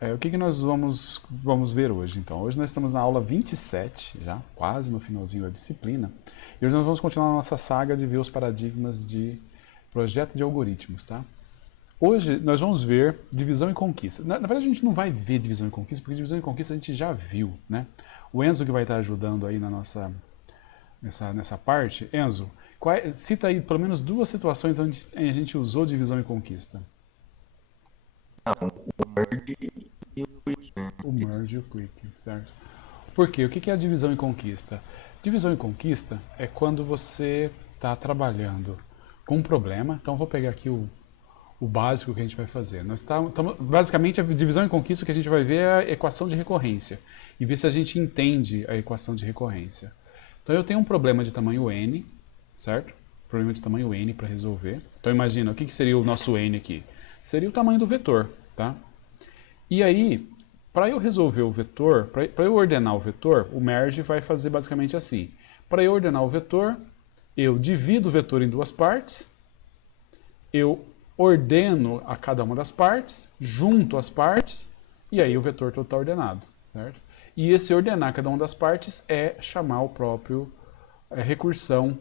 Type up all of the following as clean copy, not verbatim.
O que que nós vamos ver hoje, então? Hoje nós estamos na aula 27, já quase no finalzinho da disciplina, e hoje nós vamos continuar a nossa saga de ver os paradigmas de projeto de algoritmos, tá? Hoje nós vamos ver divisão e conquista. Na verdade a gente não vai ver divisão e conquista, porque divisão e conquista a gente já viu, né? O Enzo que vai estar ajudando aí nessa parte. Enzo, cita aí pelo menos duas situações onde a gente usou divisão e conquista. O merge e o quick, né? O merge e o quick, certo? Por quê? O que é a divisão e conquista? Divisão e conquista é quando você está trabalhando com um problema. Então, vou pegar aqui o básico que a gente vai fazer. Basicamente, a divisão e conquista que a gente vai ver é a equação de recorrência e ver se a gente entende a equação de recorrência. Então, eu tenho um problema de tamanho n, certo? Problema de tamanho n para resolver. Então, imagina, o que seria o nosso n aqui? Seria o tamanho do vetor, tá? E aí, para eu resolver o vetor, para eu ordenar o vetor, o merge vai fazer basicamente assim. Para eu ordenar o vetor, eu divido o vetor em duas partes, eu ordeno a cada uma das partes, junto as partes, e aí o vetor todo está ordenado, certo? E esse ordenar cada uma das partes é chamar o próprio recursão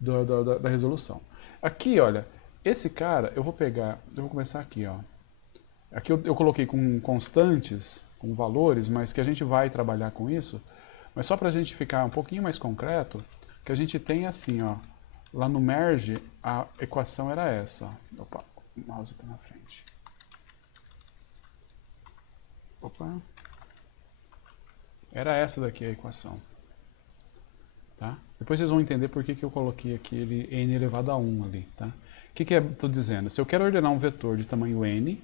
da resolução. Aqui, olha, esse cara, eu vou começar aqui, ó. Aqui eu coloquei com constantes, com valores, mas que a gente vai trabalhar com isso. Mas só para a gente ficar um pouquinho mais concreto, que a gente tem assim, ó, lá no merge, a equação era essa. Opa, o mouse está na frente. Opa. Era essa daqui a equação. Tá? Depois vocês vão entender por que eu coloquei aquele n elevado a 1 ali. Tá? O que estou dizendo? Se eu quero ordenar um vetor de tamanho n,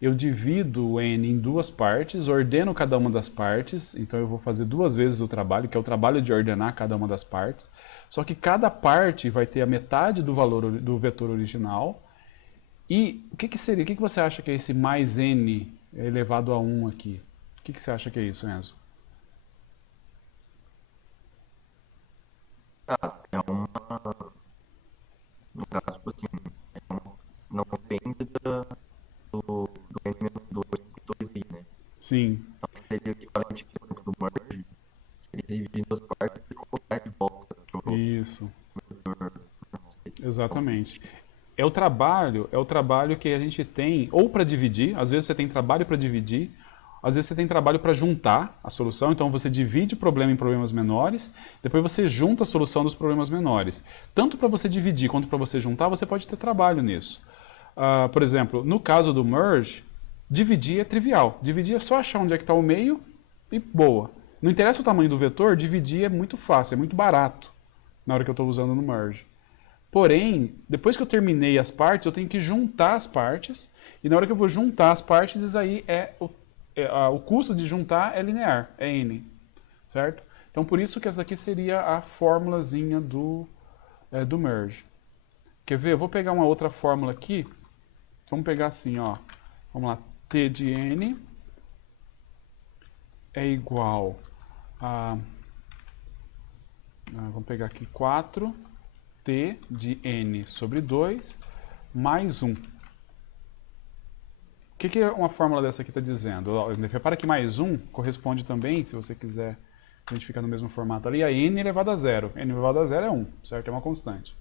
eu divido o n em duas partes, ordeno cada uma das partes, então eu vou fazer duas vezes o trabalho, que é o trabalho de ordenar cada uma das partes, só que cada parte vai ter a metade do valor do vetor original. E o que seria? O que você acha que é esse mais n elevado a 1 aqui? O que você acha que é isso, Enzo? É uma, no caso, tipo assim, não depende do N menos 2 aí, né? Sim, Então seria o equivalente, por exemplo, do merge, seria dividir em duas partes e colocar de volta pro isso, vetor. exatamente. É o trabalho que a gente tem, ou para dividir, às vezes você tem trabalho para dividir, às vezes você tem trabalho para juntar a solução, então você divide o problema em problemas menores, depois você junta a solução dos problemas menores. Tanto para você dividir quanto para você juntar, você pode ter trabalho nisso. Por exemplo, no caso do merge, dividir é trivial. Dividir é só achar onde é que está o meio e boa. Não interessa o tamanho do vetor, dividir é muito fácil, é muito barato na hora que eu estou usando no merge. Porém, depois que eu terminei as partes, eu tenho que juntar as partes, e na hora que eu vou juntar as partes, isso aí o custo de juntar é linear, é n, certo? Então por isso que essa daqui seria a formulazinha do merge. Quer ver? Eu vou pegar uma outra fórmula aqui. Vamos pegar assim, ó. Vamos lá. T de n é igual a... vamos pegar aqui 4t de n sobre 2 mais 1. O que uma fórmula dessa aqui está dizendo? Repara que mais 1 corresponde também, se você quiser, a gente fica no mesmo formato ali, a n elevado a zero. N elevado a zero é 1, certo? É uma constante.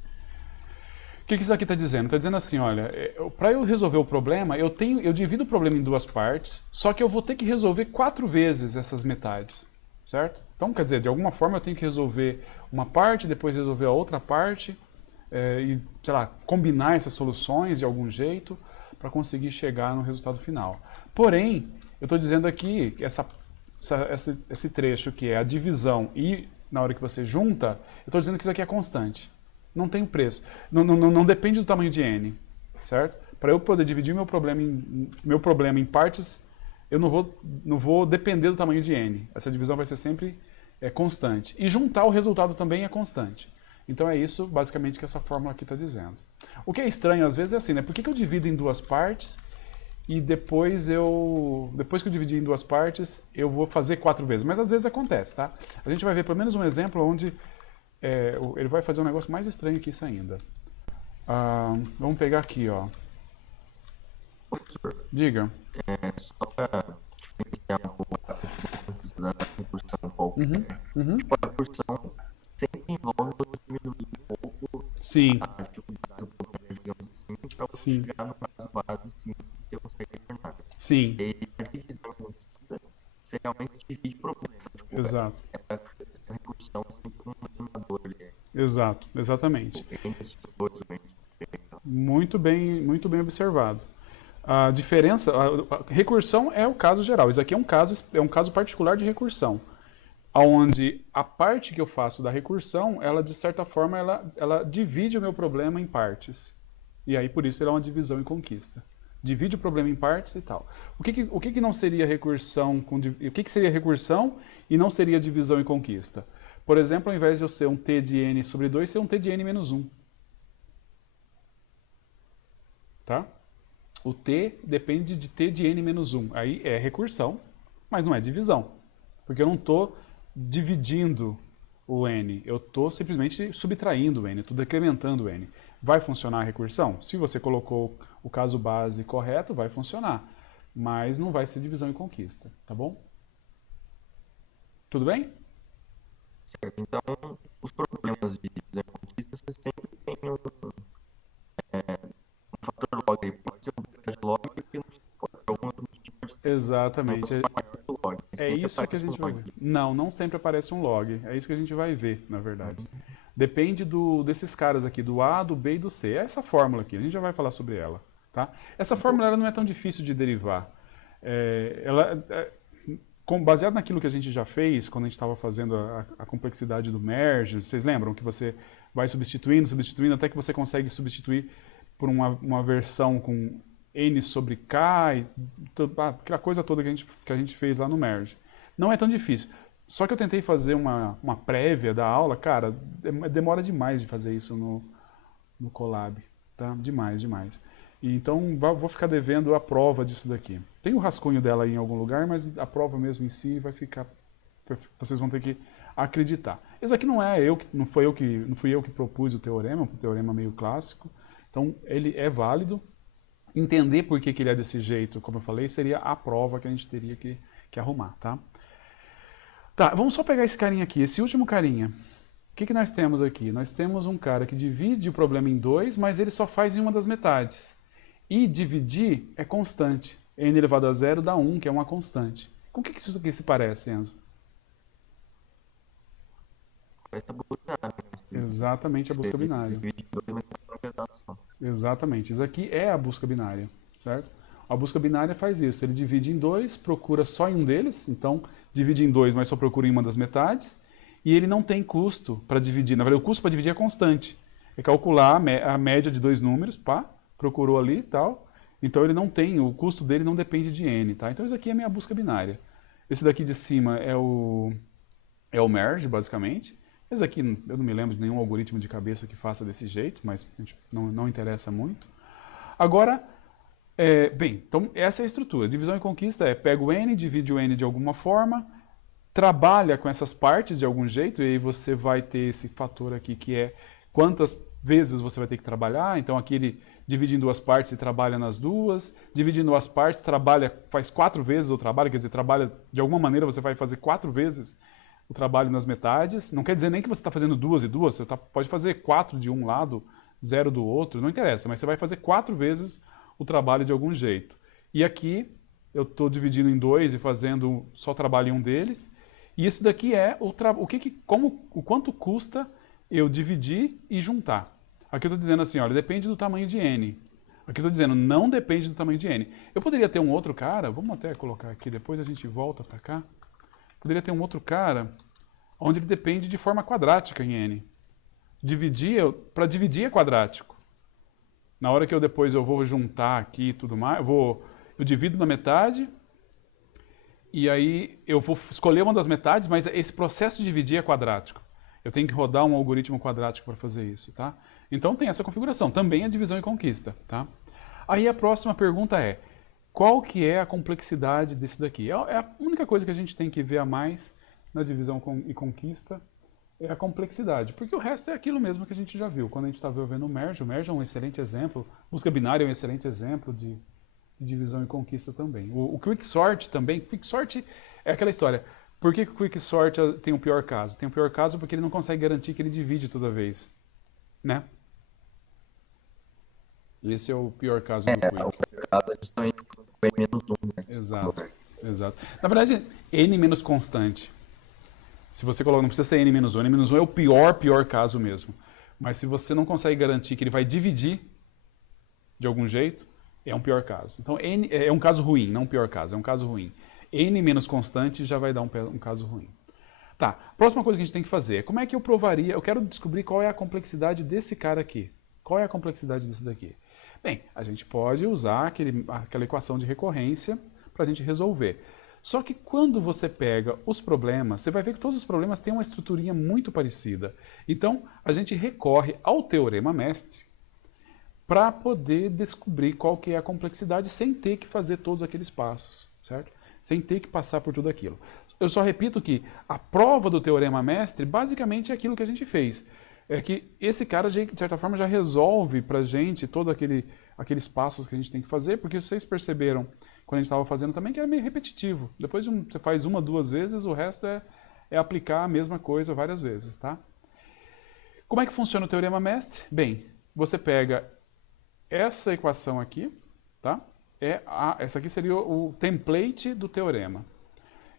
O que isso aqui está dizendo? Está dizendo assim, olha, para eu resolver o problema, eu divido o problema em duas partes, só que eu vou ter que resolver 4 vezes essas metades, certo? Então, quer dizer, de alguma forma eu tenho que resolver uma parte, depois resolver a outra parte, e, sei lá, combinar essas soluções de algum jeito para conseguir chegar no resultado final. Porém, eu estou dizendo aqui que esse trecho que é a divisão e na hora que você junta, eu estou dizendo que isso aqui é constante. Não tem preço. Não depende do tamanho de n, certo? Para eu poder dividir meu problema em partes, eu não vou depender do tamanho de n. Essa divisão vai ser sempre constante. E juntar o resultado também é constante. Então é isso, basicamente, que essa fórmula aqui está dizendo. O que é estranho, às vezes, é assim, né? Por que eu divido em duas partes e depois que eu dividir em duas partes, eu vou fazer 4 vezes? Mas às vezes acontece, tá? A gente vai ver pelo menos um exemplo onde ele vai fazer um negócio mais estranho que isso ainda. Vamos pegar aqui, ó. Professor, Diga. só para Uhum, uhum. Tipo, a recursão sempre envolve você diminuir um pouco Sim, a dificuldade do problema, digamos assim, para você sim, chegar no caso base simples que você consegue retornar. sim, E a divisão em conquista, você realmente divide o problema. Tipo, exato, essa recursão é sempre um denominador, ele é exato, exatamente. tipo, N vezes 2 ou N vezes 3 e tal. Muito bem observado. A diferença, a recursão é o caso geral. Isso aqui é um caso particular de recursão, onde a parte que eu faço da recursão, ela de certa forma, ela divide o meu problema em partes. E aí por isso ele é uma divisão e conquista. Divide o problema em partes e tal. O que que não seria recursão o que seria recursão e não seria divisão e conquista? Por exemplo, ao invés de eu ser um t de n sobre 2, ser um t de n menos 1. Tá? O t depende de t de n menos 1. Aí é recursão, mas não é divisão. Porque eu não estou dividindo o n, eu estou simplesmente subtraindo o n, estou decrementando o n. Vai funcionar a recursão? Se você colocou o caso base correto, vai funcionar. Mas não vai ser divisão e conquista, tá bom? Tudo bem? Certo? Então, os problemas de divisão e conquista, você sempre tem um fator log aí. Pode ser um velocidade log, porque não pode ter algum outro motivo, pode ter um Exatamente. negócio maior que o log. Mas É sempre isso que a aparece um gente vai ver. log. Não, não sempre aparece um log. É isso que a gente vai ver, na verdade. Depende desses caras aqui, do A, do B e do C. É essa fórmula aqui, a gente já vai falar sobre ela. Tá? Essa fórmula ela não é tão difícil de derivar. Baseado naquilo que a gente já fez, quando a gente estava fazendo a complexidade do merge, vocês lembram que você vai substituindo, substituindo, até que você consegue substituir por uma versão com n sobre k, aquela coisa toda que a gente fez lá no merge. Não é tão difícil. Só que eu tentei fazer uma prévia da aula, cara, demora demais de fazer isso no Colab, tá? Demais, demais. E então vou ficar devendo a prova disso daqui. Tem o rascunho dela aí em algum lugar, mas a prova mesmo em si vai ficar. Vocês vão ter que acreditar. Esse aqui não fui eu que propus o teorema, é um teorema meio clássico. Então ele é válido. Entender por que ele é desse jeito, como eu falei, seria a prova que a gente teria que arrumar, tá? Tá, vamos só pegar esse carinha aqui, esse último carinha. O que nós temos aqui? Nós temos um cara que divide o problema em dois, mas ele só faz em uma das metades. E dividir é constante. N elevado a zero dá 1, que é uma constante. Com o que isso aqui se parece, Enzo? Parece a busca binária, né? Exatamente a busca binária. Divide dois, mas é um pedaço só. Exatamente. Isso aqui é a busca binária, certo? A busca binária faz isso. Ele divide em dois, procura só em um deles. Então, divide em dois, mas só procura em uma das metades. E ele não tem custo para dividir. Na verdade, o custo para dividir é constante. É calcular a média de dois números, pá, procurou ali e tal. Então ele não tem, o custo dele não depende de n, tá? Então isso aqui é a minha busca binária. Esse daqui de cima é o merge, basicamente. Esse aqui eu não me lembro de nenhum algoritmo de cabeça que faça desse jeito, mas a gente não interessa muito. Agora, bem, então essa é a estrutura. Divisão e conquista pega o n, divide o n de alguma forma, trabalha com essas partes de algum jeito, e aí você vai ter esse fator aqui que é quantas vezes você vai ter que trabalhar. Então aqui ele divide em duas partes e trabalha nas duas, divide em duas partes, faz 4 vezes o trabalho, quer dizer, trabalha de alguma maneira, você vai fazer 4 vezes o trabalho nas metades. Não quer dizer nem que você está fazendo duas e duas, você pode fazer 4 de um lado, 0 do outro, não interessa, mas você vai fazer 4 vezes o trabalho de algum jeito. E aqui eu estou dividindo em dois e fazendo só trabalho em um deles. E isso daqui é o quanto custa eu dividir e juntar. Aqui eu estou dizendo assim, olha, depende do tamanho de n. Aqui eu estou dizendo, não depende do tamanho de n. Eu poderia ter um outro cara, vamos até colocar aqui, depois a gente volta para cá. Poderia ter um outro cara onde ele depende de forma quadrática em n. Para dividir é quadrático. Na hora que depois eu vou juntar aqui e tudo mais, eu divido na metade, e aí eu vou escolher uma das metades, mas esse processo de dividir é quadrático. Eu tenho que rodar um algoritmo quadrático para fazer isso, tá? Então tem essa configuração, também é divisão e conquista, tá? Aí a próxima pergunta é, qual que é a complexidade desse daqui? É a única coisa que a gente tem que ver a mais na divisão e conquista, é a complexidade, porque o resto é aquilo mesmo que a gente já viu. Quando a gente estava vendo o merge é um excelente exemplo, busca binária é um excelente exemplo de divisão e conquista também. O quicksort também, quicksort é aquela história, Por que que o quicksort tem o pior caso? Tem o pior caso porque ele não consegue garantir que ele divide toda vez, né? Esse é o pior caso do O quick. mercado é justamente o N-1, né? Exato, exato. Na verdade, n menos constante. Se você coloca, não precisa ser n-1, n-1 é o pior caso mesmo. Mas se você não consegue garantir que ele vai dividir de algum jeito, é um pior caso. Então, n é um caso ruim, não um pior caso, é um caso ruim. N menos constante já vai dar um caso ruim. Tá, próxima coisa que a gente tem que fazer é como é que eu provaria, eu quero descobrir qual é a complexidade desse cara aqui. Qual é a complexidade desse daqui? Bem, a gente pode usar aquela equação de recorrência para a gente resolver. Só que quando você pega os problemas, você vai ver que todos os problemas têm uma estruturinha muito parecida. Então, a gente recorre ao teorema mestre para poder descobrir qual que é a complexidade sem ter que fazer todos aqueles passos, certo? Sem ter que passar por tudo aquilo. Eu só repito que a prova do teorema mestre basicamente é aquilo que a gente fez. É que esse cara, de certa forma, já resolve para a gente todos aqueles passos que a gente tem que fazer, porque vocês perceberam, quando a gente estava fazendo também, que era meio repetitivo. Depois você faz uma, duas vezes, o resto é aplicar a mesma coisa várias vezes, tá? Como é que funciona o teorema mestre? Bem, você pega essa equação aqui, tá? Essa aqui seria o template do teorema.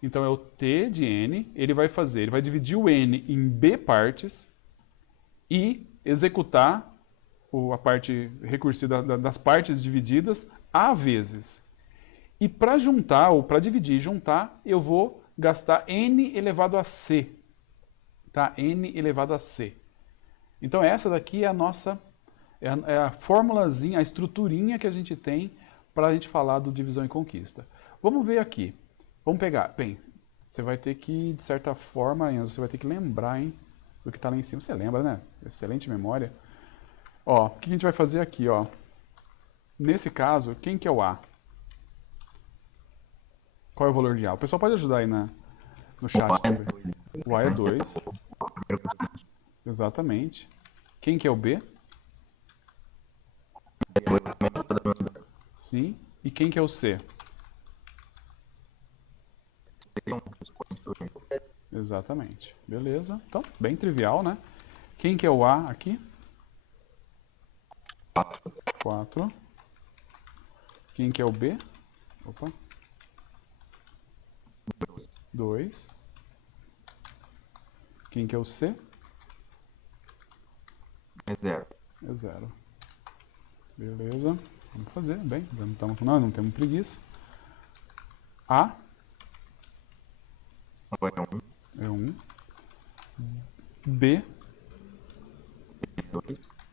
Então é o T de N, ele vai dividir o N em B partes e executar a parte recursiva das partes divididas A vezes. E para juntar, ou para dividir e juntar, eu vou gastar N elevado a C. Tá? N elevado a C. Então essa daqui é a nossa, é a formulazinha, a estruturinha que a gente tem para a gente falar do divisão e conquista. Vamos ver aqui. Vamos pegar. Bem, você vai ter que, de certa forma, Enzo, você vai ter que lembrar, hein, do que está lá em cima. Você lembra, né? Excelente memória. Ó, o que a gente vai fazer aqui, ó? Nesse caso, quem que é o A? Qual é o valor de A? O pessoal pode ajudar aí no chat também. O A é 2. Exatamente. Quem que é o B? Sim. E quem que é o C? Exatamente. Beleza. Então, bem trivial, né? Quem que é o A aqui? 4. Quem que é o B? Opa. 2. Quem que é o C? É 0. É 0. Beleza. Vamos fazer. Bem, não temos preguiça. A é 1. B,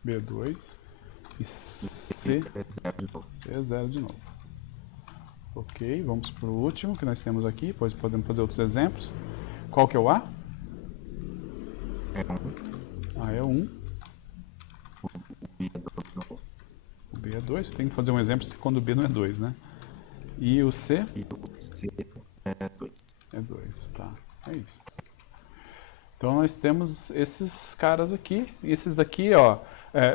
B2. E C é 0 de novo. Ok, vamos para o último que nós temos aqui. Depois podemos fazer outros exemplos. Qual que é o A? A é 1. O B é 2. Você tem que fazer um exemplo quando o B não é 2, né? E o C? É 2. É 2, tá. É isso. Então nós temos esses caras aqui. E esses aqui, ó.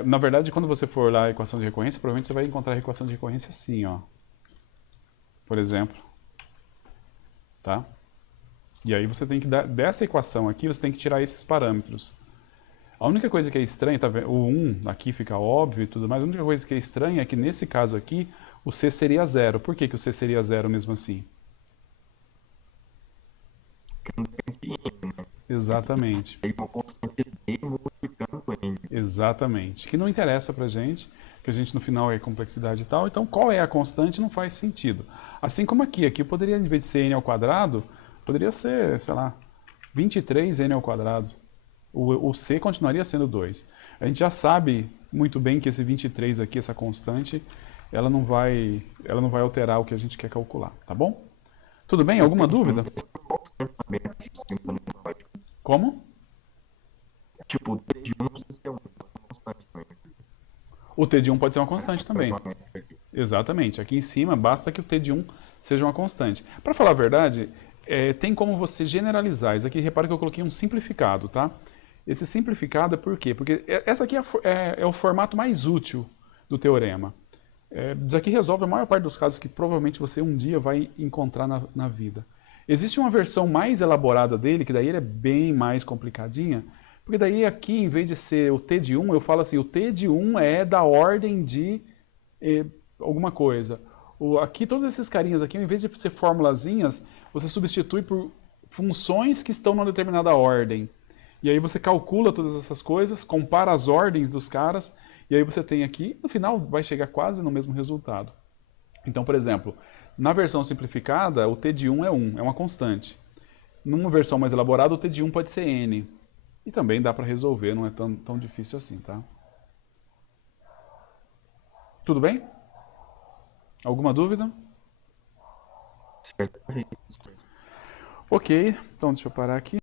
Na verdade, quando você for lá a equação de recorrência, provavelmente você vai encontrar a equação de recorrência assim, ó. Por exemplo. Tá? E aí você tem que dar, dessa equação aqui, você tem que tirar esses parâmetros. A única coisa que é estranha, tá vendo? O 1 aqui fica óbvio e tudo mais, a única coisa que é estranha é que nesse caso aqui, o C seria 0. Por que que o C seria 0 mesmo assim? Exatamente. Tem uma constante D multiplicando com N. Exatamente. Que não interessa pra gente, que a gente no final é complexidade e tal. Então, qual é a constante não faz sentido. Assim como aqui poderia, em vez de ser n ao quadrado, poderia ser, sei lá, 23n ao quadrado. O C continuaria sendo 2. A gente já sabe muito bem que esse 23 aqui, essa constante, ela não vai alterar o que a gente quer calcular, tá bom? Tudo bem? Alguma dúvida? Como? Tipo, o T de 1 precisa ser uma constante também. O T de 1 pode ser uma constante também. Exatamente. Aqui em cima, basta que o T de 1 seja uma constante. Para falar a verdade, tem como você generalizar. Isso aqui, repara que eu coloquei um simplificado, tá? Esse simplificado é por quê? Porque essa aqui é o formato mais útil do teorema. Isso aqui resolve a maior parte dos casos que provavelmente você um dia vai encontrar na vida. Existe uma versão mais elaborada dele, que daí ele é bem mais complicadinha, porque daí aqui, em vez de ser o T de 1, eu falo assim, o T de 1 é da ordem de alguma coisa. Aqui, todos esses carinhas aqui, em vez de ser formulazinhas, você substitui por funções que estão numa determinada ordem. E aí você calcula todas essas coisas, compara as ordens dos caras, e aí você tem aqui, no final vai chegar quase no mesmo resultado. Então, por exemplo, na versão simplificada, o t de 1 é 1, é uma constante. Numa versão mais elaborada, o t de 1 pode ser n. E também dá para resolver, não é tão difícil assim, tá? Tudo bem? Alguma dúvida? Certo. Ok, então deixa eu parar aqui.